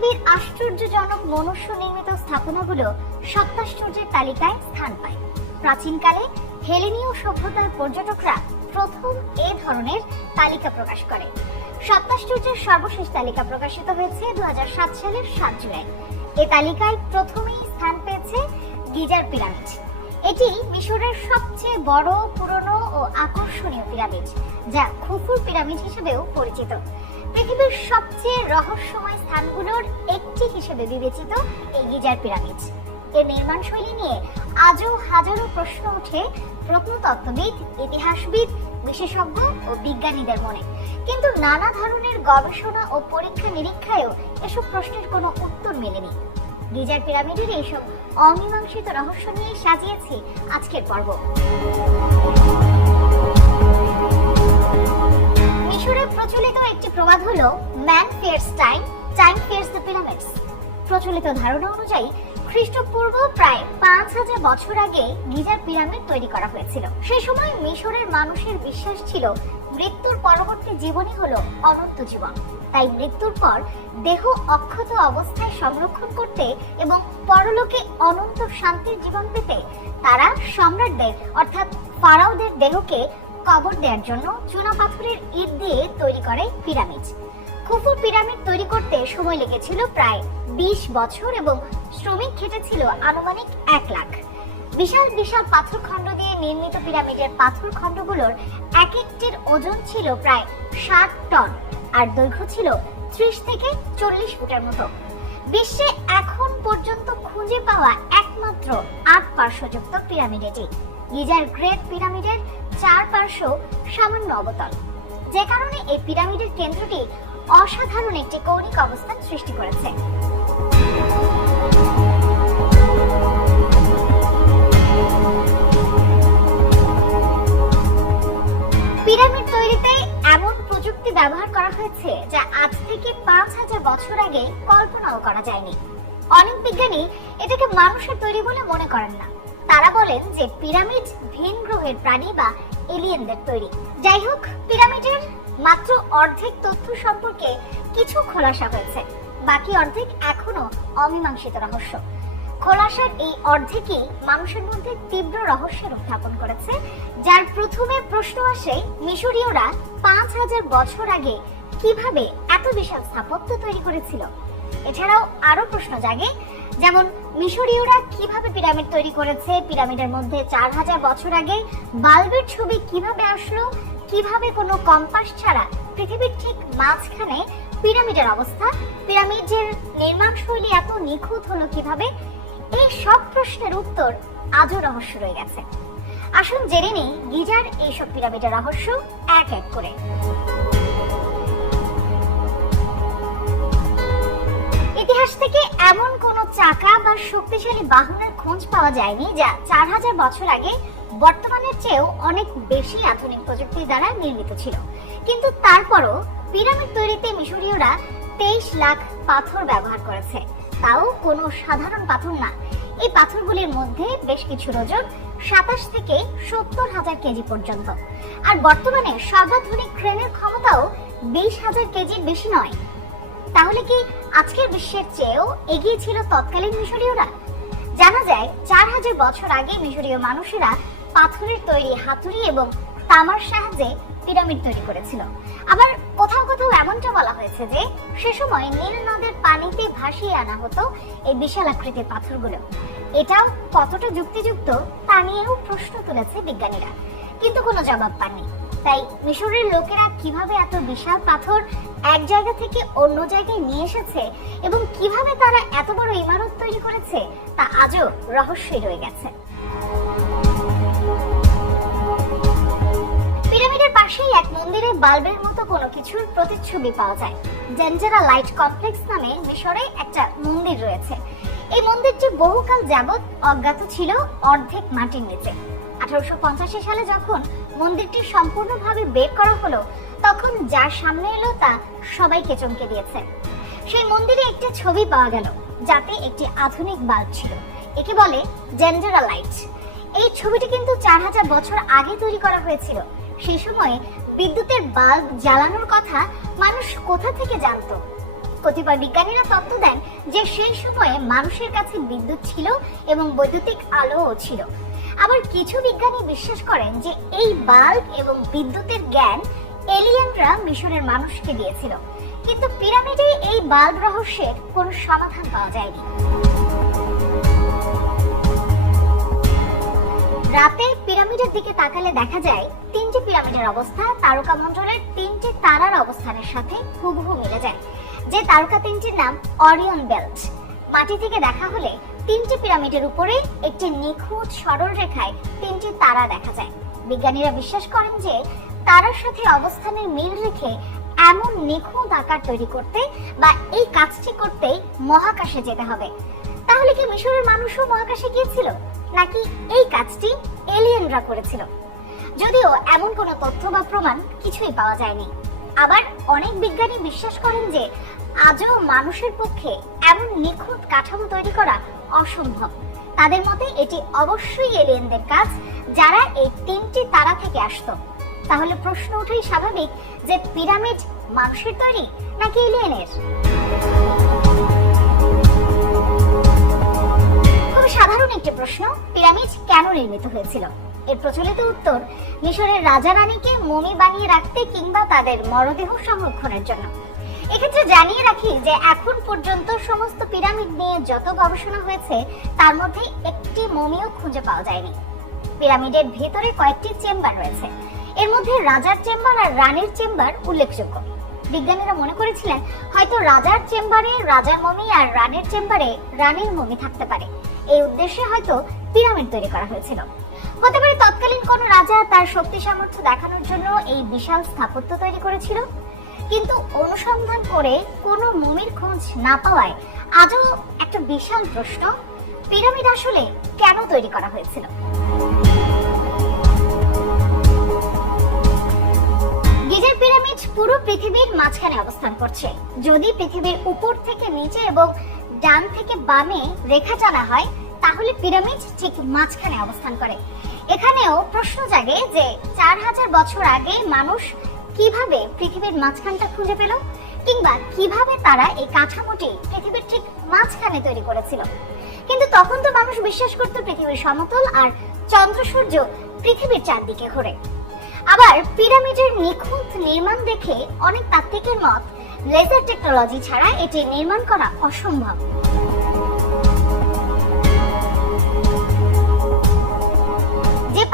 পৃথিবীর আশ্চর্যজনক মনুষ্য নির্মিত স্থাপনাগুলো সপ্তাশ্চর্যের তালিকায় স্থান পায়। প্রাচীনকালে হেলেনীয় সভ্যতার পর্যটকরা প্রথম এ ধরনের তালিকা প্রকাশ করে। সপ্তাশ্চর্যের সর্বশেষ তালিকা প্রকাশিত হয়েছে দু হাজার সাত সালের সাত জুলাই। এ তালিকায় প্রথমেই স্থান পেয়েছে গিজার পিরামিড। এটি মিশরের সবচেয়ে বড়, পুরনো ও আকর্ষণীয় পিরামিড, যা খুফুর পিরামিড হিসেবেও পরিচিত। পৃথিবীর সবচেয়ে রহস্যময় স্থানগুলোর একটি হিসেবে বিবেচিত এই গিজার পিরামিড। এর নির্মাণ শৈলী নিয়ে আজও হাজারো প্রশ্ন ওঠে প্রত্নতত্ত্ববিদ, ইতিহাসবিদ, বিশেষজ্ঞ ও বিজ্ঞানীদের মনে। কিন্তু নানা ধরনের গবেষণা ও পরীক্ষা নিরীক্ষায়ও এসব প্রশ্নের কোনো উত্তর মেলেনি। গিজার পিরামিডের এইসব অমীমাংসিত রহস্য নিয়ে সাজিয়েছি আজকের পর্ব। প্রচলিত একটি প্রবাদ হলো man fears time time fears the pyramids প্রচলিত ধারণা অনুযায়ী, খ্রিস্টপূর্ব প্রায় পাঁচ হাজার বছর আগে গিজার পিরামিড তৈরি করা হয়েছিল। সেই সময় মিশরের মানুষের বিশ্বাস ছিল, মৃত্যুর পরবর্তী জীবনই হলো অনন্ত জীবন। তাই মৃত্যুর পর দেহ অক্ষত অবস্থায় সংরক্ষণ করতে এবং পরলোকে অনন্ত শান্তির জীবন পেতে তারা সম্রাটদের, অর্থাৎ ফারাওদের দেহকে কবর দেওয়ার জন্য চুনা পাথরের ইট দিয়ে তৈরি করে পিরামিড। খুফুর পিরামিড তৈরি করতে সময় লেগেছিল প্রায় বিশ বছর এবং শ্রমিক খেটেছিল আনুমানিক এক লাখ। বিশাল বিশাল পাথর খণ্ড দিয়ে নির্মিত পিরামিডের পাথর খণ্ডগুলোর এক একটির ওজন ছিল প্রায় ষাট টন আর দৈর্ঘ্য ছিল ত্রিশ থেকে চল্লিশ ফুটের মতো। বিশ্বে এখন পর্যন্ত খুঁজে পাওয়া একমাত্র আট পার্শ্বযুক্ত পিরামিড এটি। গিজার গ্রেট পিরামিডের চার পার্শ্ব সামান্য অবতল। যে কারণে এই পিরামিডের কেন্দ্রটি অসাধারণ একটি কৌণিক অবস্থান সৃষ্টি করেছে। পিরামিড তৈরিতে এমন প্রযুক্তি ব্যবহার করা হয়েছে যা আজ থেকে পাঁচ হাজার বছর আগে কল্পনাও করা যায়নি। অনেক বিজ্ঞানী এটাকে মানুষের তৈরি বলে মনে করেন না। তারা বলেন যে পিরামিড ভিন গ্রহের প্রাণী বা এলিয়েনদের তৈরি। যাই হোক, পিরামিডের মাত্র অর্ধেক তথ্য সম্পর্কে কিছু খোলাসা হয়েছে। বাকি অর্ধেক এখনও অমীমাংসিত রহস্য। খোলাসার এই অর্ধেকই মানুষের মধ্যে তীব্র রহস্যের উত্থাপন করেছে, যার প্রথমে প্রশ্ন আসে, মিশরীয়রা পাঁচ হাজার বছর আগে কীভাবে এত বিশাল স্থাপত্য তৈরি করেছিল? এছাড়াও আরও প্রশ্ন জাগে, যেমন মিশরীয়রা কীভাবে পিরামিড তৈরি করেছে? পিরামিডের মধ্যে চার হাজার বছর আগে বাল্বের ছবি কীভাবে আসলো? কীভাবে কোনো কম্পাস ছাড়া পৃথিবীর ঠিক মাঝখানে পিরামিডের অবস্থা? পিরামিডের নির্মাণ শৈলী এত নিখুঁত হলো কীভাবে? এই সব প্রশ্নের উত্তর আজও রহস্য রয়ে গেছে। আসুন জেনে নিই গিজার এইসব পিরামিডের রহস্য এক এক করে। ইতিহাস থেকে এমন কোন চাকা বা শক্তিশালী বাহনের খোঁজ পাওয়া যায়নি যা চার হাজার বছর আগে বর্তমানের চেয়েও অনেক বেশি আধুনিক প্রযুক্তি দ্বারা নির্মিত ছিল। কিন্তু তারপরও পিরামিড তৈরিতে মিশরীয়রা তেইশ লাখ পাথর ব্যবহার করেছে। তাও কোনো সাধারণ পাথর না। এই পাথরগুলির মধ্যে বেশ কিছু ওজন, সাতাশ থেকে সত্তর হাজার কেজি পর্যন্ত। আর বর্তমানে সর্বাধুনিক ক্রেনের ক্ষমতাও বিশ হাজার কেজির বেশি নয়। তাহলে কি আজকের বিশ্বের চেয়েও এগিয়ে ছিল তৎকালীন মিশরীয়রা? জানা যায়, চার হাজার বছর আগে মিশরীয় মানুষেরা পাথরের তৈরি হাতুড়ি এবং তামার সাহায্যে পিরামিড তৈরি করেছিল। আবার কোথাও কোথাও এমনটা বলা হয়েছে যে, সে সময় নীল নদের পানিতে ভাসিয়ে আনা হতো এই বিশাল আকৃতির পাথরগুলো। এটাও কতটা যুক্তিযুক্ত তা নিয়েও প্রশ্ন তুলেছে বিজ্ঞানীরা। কিন্তু কোনো জবাব পাননি। তাই মিশরের লোকেরা কীভাবে এত বিশাল পাথর এক জায়গা থেকে অন্য জায়গায় নিয়ে এসেছে এবং কীভাবে তারা এত বড় ইমারত তৈরি করেছে, তা আজও রহস্যই রয়ে গেছে। পিরামিডের পাশেই এক মন্দিরে বাল্বের মতো কোনো কিছুর প্রতিচ্ছবি পাওয়া যায়। জেনজেরা লাইট কমপ্লেক্স নামে মিশরে একটা মন্দির রয়েছে। এই মন্দিরটি বহুকাল যাবৎ অজ্ঞাত ছিল, অর্ধেক মাটির নিচে। আঠারোশো সালে যখন মন্দিরটি সম্পূর্ণভাবে বের করা হলো, তখন যার সামনে এলো তা সবাইকে চমকে দিয়েছে। সেই মন্দিরে একটি ছবি পাওয়া গেল, যাতে একটি আধুনিক বাল্ব ছিল। একে বলে জেন্ডারা লাইট এই ছবিটি কিন্তু চার হাজার বছর আগে তৈরি করা হয়েছিল। সেই সময়ে বিদ্যুতের বাল্ব জ্বালানোর কথা মানুষ কোথা থেকে জানতো? কতিপয় বিজ্ঞানীরা তত্ত্ব দেন যে সেই সময়ে মানুষের কাছে বিদ্যুৎ ছিল এবং বৈদ্যুতিক আলোও ছিল। আবার কিছু বিজ্ঞানী বিশ্বাস করেন যে এই বাল্ব এবং বিদ্যুতের জ্ঞান এলিয়েনরা মিশরের মানুষকে দিয়েছিল। কিন্তু পিরামিডে এই বাল্ব রহস্যের কোনো সমাধান পাওয়া যায়নি। রাতে পিরামিডের দিকে তাকালে দেখা যায়, তিনটি পিরামিডের অবস্থা তারকা মণ্ডলের তিনটি তারার অবস্থানের সাথে হুবহু মিলে যায়। যে তারকা তিনটির নাম অরিয়ন বেল্ট। মাটি থেকে দেখা হলে তিনটি পিরামিডের উপরে একটি নিখুঁত সরল রেখায় তিনটি তারা দেখা যায়। বিজ্ঞানীরা বিশ্বাস করেন যে তারার সাথে অবস্থানের মিল রেখে এমন নিখুঁত আকার তৈরি করতে বা এই কাজটি করতেই মহাকাশে যেতে হবে। তাহলে কি মিশরের মানুষও মহাকাশে গিয়েছিল? নাকি এই কাজটি এলিয়েনরা করেছিল? যদিও এমন কোনো তথ্য বা প্রমাণ কিছুই পাওয়া যায়নি। আবার অনেক বিজ্ঞানী বিশ্বাস করেন যে আজও মানুষের পক্ষে এমন নিখুঁত কাঠামো তৈরি করা অসম্ভব। তাদের মতে এটি অবশ্যই এলিয়েনদের কাজ, যারা এই তিনটি তারা থেকে আসতো। তাহলে প্রশ্ন ওঠেই স্বাভাবিক যে পিরামিড মানুষের তৈরি নাকি এলিয়েনের? খুব সাধারণ একটি প্রশ্ন, পিরামিড কেন নির্মিত হয়েছিল? এর প্রচলিত উত্তর, মিশরের রাজা রানীকে মমি বানিয়ে রাখতে কিংবা তাদের মরদেহ সংরক্ষণের জন্য। এক্ষেত্রে জানিয়ে রাখি যে এখন পর্যন্ত সমস্ত পিরামিড নিয়ে যত গবেষণা হয়েছে, তার মধ্যে একটি মমিও খুঁজে পাওয়া যায়নি। পিরামিডের ভেতরে কয়েকটি চেম্বার রয়েছে। এর মধ্যে রাজার চেম্বার আর রানীর চেম্বার উল্লেখযোগ্য। বিজ্ঞানীরা মনে করেছিলেন, হয়তো রাজার চেম্বারে রাজার মমি আর রানীর চেম্বারে রানীর মমি থাকতে পারে। এই উদ্দেশ্যে হয়তো পিরামিড তৈরি করা হয়েছিল। হতে পারে তৎকালীন কোন রাজা তার শক্তি সামর্থ্য দেখানোর জন্য এই বিশাল স্থাপত্য তৈরি করেছিল। কিন্তু অনুসন্ধান করে কোনো মমির খোঁজ না পাওয়ায় আজও একটা বিশাল প্রশ্ন পিরামিড আসলে কেন তৈরি করা হয়েছিল? গিজার পিরামিড পুরো পৃথিবীর মাঝখানে অবস্থান করছে। যদি পৃথিবীর উপর থেকে নিচে এবং ডান থেকে বামে রেখা টানা হয়, তাহলে পিরামিড ঠিক মাঝখানে অবস্থান করে। এখানেও প্রশ্ন জাগে যে চার হাজার বছর আগে মানুষ কীভাবে পৃথিবীর মাঝখানটা খুঁজে পেল? কিংবা কীভাবে তারা এই কাঠামোটি পৃথিবীর ঠিক মাঝখানে তৈরি করেছিল? কিন্তু তখন তো মানুষ বিশ্বাস করত পৃথিবীর সমতল আর চন্দ্র সূর্য পৃথিবীর চারদিকে ঘোরে। আবার পিরামিডের নিখুঁত নির্মাণ দেখে অনেক তাত্ত্বিকের মত লেজার টেকনোলজি ছাড়া এটি নির্মাণ করা অসম্ভব।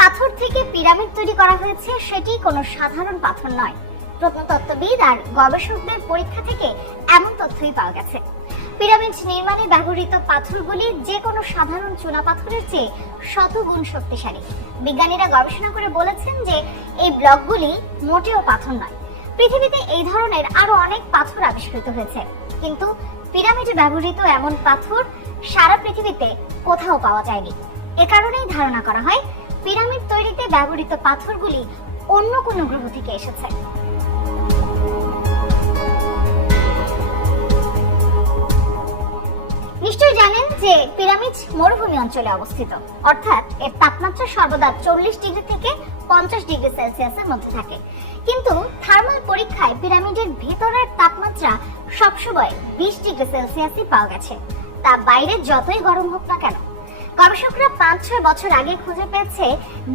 পাথর থেকে পিরামিড তৈরি করা হয়েছে, সেটি কোনো সাধারণ পাথর নয়। প্রত্নতত্ত্ববিদ আর গবেষকদের পরীক্ষা থেকে এমন তথ্যই পাওয়া গেছে। পিরামিড নির্মাণে ব্যবহৃত পাথরগুলি যে কোনো সাধারণ চুনা পাথরের চেয়ে শতগুণ শক্তিশালী। বিজ্ঞানীরা গবেষণা করে বলেছেন যে এই ব্লকগুলি মোটেও পাথর নয়। পৃথিবীতে এই ধরনের আরও অনেক পাথর আবিষ্কৃত হয়েছে। কিন্তু পিরামিডে ব্যবহৃত এমন পাথর সারা পৃথিবীতে কোথাও পাওয়া যায়নি। এ কারণেই ধারণা করা হয় পিরামিড তৈরিতে ব্যবহৃত পাথরগুলি অন্য কোনো গ্রহ থেকে এসেছে। নিশ্চয়ই জানেন যে পিরামিড মরুভূমি অঞ্চলে অবস্থিত। অর্থাৎ এর তাপমাত্রা সর্বদা চল্লিশ ডিগ্রি থেকে পঞ্চাশ ডিগ্রি সেলসিয়াসের মধ্যে থাকে। কিন্তু থার্মাল পরীক্ষায় পিরামিডের ভেতরের তাপমাত্রা সবসময় বিশ ডিগ্রি সেলসিয়াসই পাওয়া গেছে। তা বাইরে যতই গরম হোক না কেন গবেষকরা পাঁচ ছয় বছর আগে খুঁজে পেয়েছে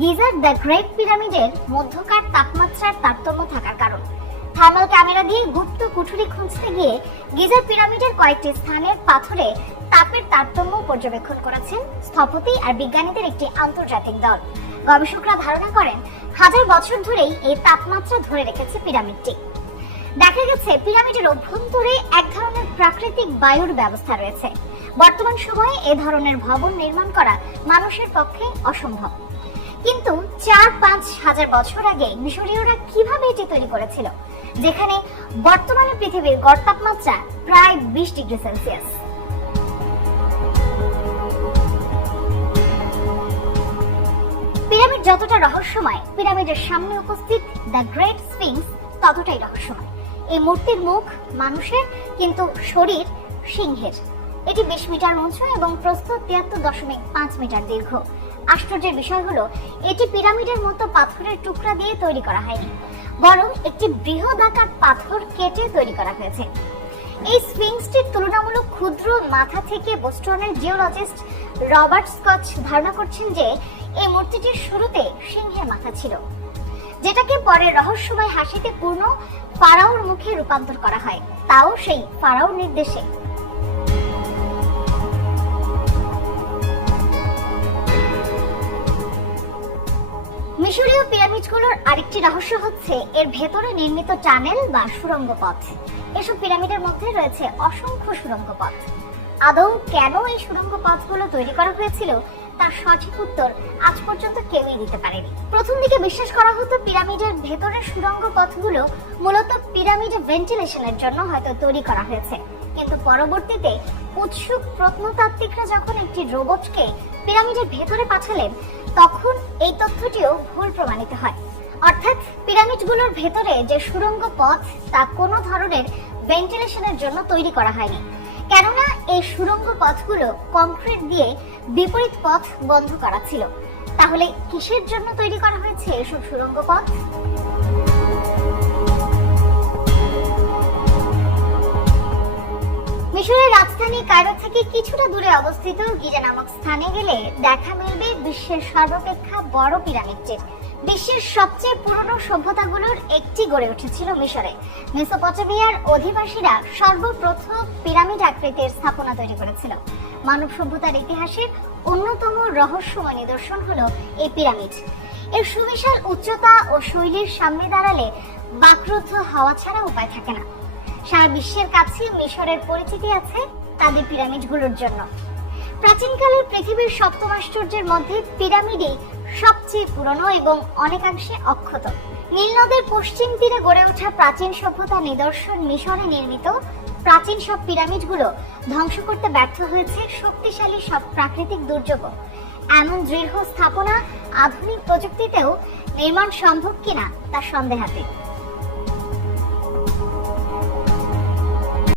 গিজার দ্য গ্রেট পিরামিডের মধ্যকার তাপমাত্রার তারতম্য থাকার কারণ। থার্মাল ক্যামেরা দিয়ে গুপ্ত কুঠুরি খুঁজতে গিয়ে গিজার পিরামিডের কয়েকটি স্থানের পাথরে তাপের তারতম্য পর্যবেক্ষণ করেছেন স্থপতি আর বিজ্ঞানীদের একটি আন্তর্জাতিক দল। গবেষকরা ধারণা করেন, হাজার বছর ধরেই এই তাপমাত্রা ধরে রেখেছে পিরামিডটি। দেখা গেছে, পিরামিডের অভ্যন্তরে এক ধরনের প্রাকৃতিক বায়ুর ব্যবস্থা রয়েছে। বর্তমান সময়ে এ ধরনের ভবন নির্মাণ করা মানুষের পক্ষে অসম্ভব। কিন্তু চার, পাঁচ হাজার বছর আগে মিশরীয়রা কীভাবে এটি তৈরি করেছিল? যেখানে বর্তমানে পৃথিবীর গড় তাপমাত্রা প্রায় বিশ ডিগ্রি সেলসিয়াস। পিরামিড যতটা রহস্যময়, পিরামিডের সামনে উপস্থিত দ্য গ্রেট স্ফিংস ততটাই রহস্যময়। এই মূর্তির মুখ মানুষের, কিন্তু শরীর সিংহের। এটি বিশ মিটার উঁচু এবং প্রস্থ তিয়াত্তর দশমিক পাঁচ মিটার দীর্ঘ। আশ্চর্যের বিষয় হলো, এটি পিরামিডের মতো পাথরের টুকরা দিয়ে তৈরি করা হয়নি, বরং একটি বৃহদাকার পাথর কেটে তৈরি করা হয়েছে। এই স্ফিংসটির তুলনামূলক ক্ষুদ্র মাথা থেকে বোস্টনের জিওলজিস্ট রবার্ট স্কচ ধারণা করছেন যে, এই মূর্তিটির শুরুতে সিংহের মাথা ছিল, যেটাকে পরে রহস্যময় হাসিতে পূর্ণ ফারাওর মুখে রূপান্তর করা হয়। তাও সেই ফারাওর নির্দেশে। মিশরীয় পিরামিডগুলোর আরেকটি রহস্য হচ্ছে, এর ভেতরে নির্মিত টানেল বা সুড়ঙ্গ পথ এসব পিরামিডের মধ্যে রয়েছে অসংখ্য সুড়ঙ্গ পথ আদৌ কেন এই সুড়ঙ্গ পথগুলো তৈরি করা হয়েছিল? তার সঠিক উত্তর আজ পর্যন্ত কেউই দিতে পারেনি। প্রথম দিকে বিশ্বাস করা হতো পিরামিডের ভেতরের সুড়ঙ্গ পথগুলো মূলত পিরামিডে ভেন্টিলেশনের জন্য হয়তো তৈরি করা হয়েছে। কিন্তু পরবর্তীতে উৎসুক প্রত্নতাত্ত্বিকরা যখন একটি রোবটকে পিরামিডের ভেতরে পাঠালেন তখন এই তথ্যটিও ভুল প্রমাণিত হয়। অর্থাৎ পিরামিডগুলোর ভেতরে যে সুরঙ্গ পথ, তা কোনো ধরনের ভেন্টিলেশনের জন্য তৈরি করা হয়নি। কেননা এই সুড়ঙ্গ পথগুলো কংক্রিট দিয়ে বিপরীত পথ বন্ধ করা ছিল। তাহলে কিসের জন্য তৈরি করা হয়েছে এসব সুরঙ্গ পথ? মিশরের রাজধানী কায়রো থেকে কিছুটা দূরে অবস্থিত গিজা নামক স্থানে গেলে দেখা মিলবে বিশ্বের সর্বাপেক্ষা বড় পিরামিডটির বিশ্বের সবচেয়ে পুরনো সভ্যতাগুলোর একটি গড়ে উঠেছিল মিশরে। মেসোপটেমিয়ার অধিবাসীরা সর্বপ্রথম পিরামিড আকৃতির স্থাপনা তৈরি করেছিল। মানব সভ্যতার ইতিহাসের অন্যতম রহস্যময় নিদর্শন হলো এই পিরামিড। এর সুবিশাল উচ্চতা ও শৈলীর সামনে দাঁড়ালে বাকরুদ্ধ হওয়া ছাড়া উপায় থাকে না। সারা বিশ্বের কাছে মিশরের পরিচিতি আছে তাদের পিরামিডগুলোর জন্য। প্রাচীনকালের পৃথিবীর সপ্তম আশ্চর্যের মধ্যে পিরামিডই সবচেয়ে পুরনো এবং অনেকাংশে অক্ষত। নীল নদের পশ্চিম তীরে গড়ে ওঠা প্রাচীন সভ্যতা নিদর্শন মিশরে নির্মিত প্রাচীন সব পিরামিডগুলো ধ্বংস করতে ব্যর্থ হয়েছে শক্তিশালী সব প্রাকৃতিক দুর্যোগ এমন দৃঢ় স্থাপনা আধুনিক প্রযুক্তিতেও নির্মাণ সম্ভব কিনা তা সন্দেহাতীত।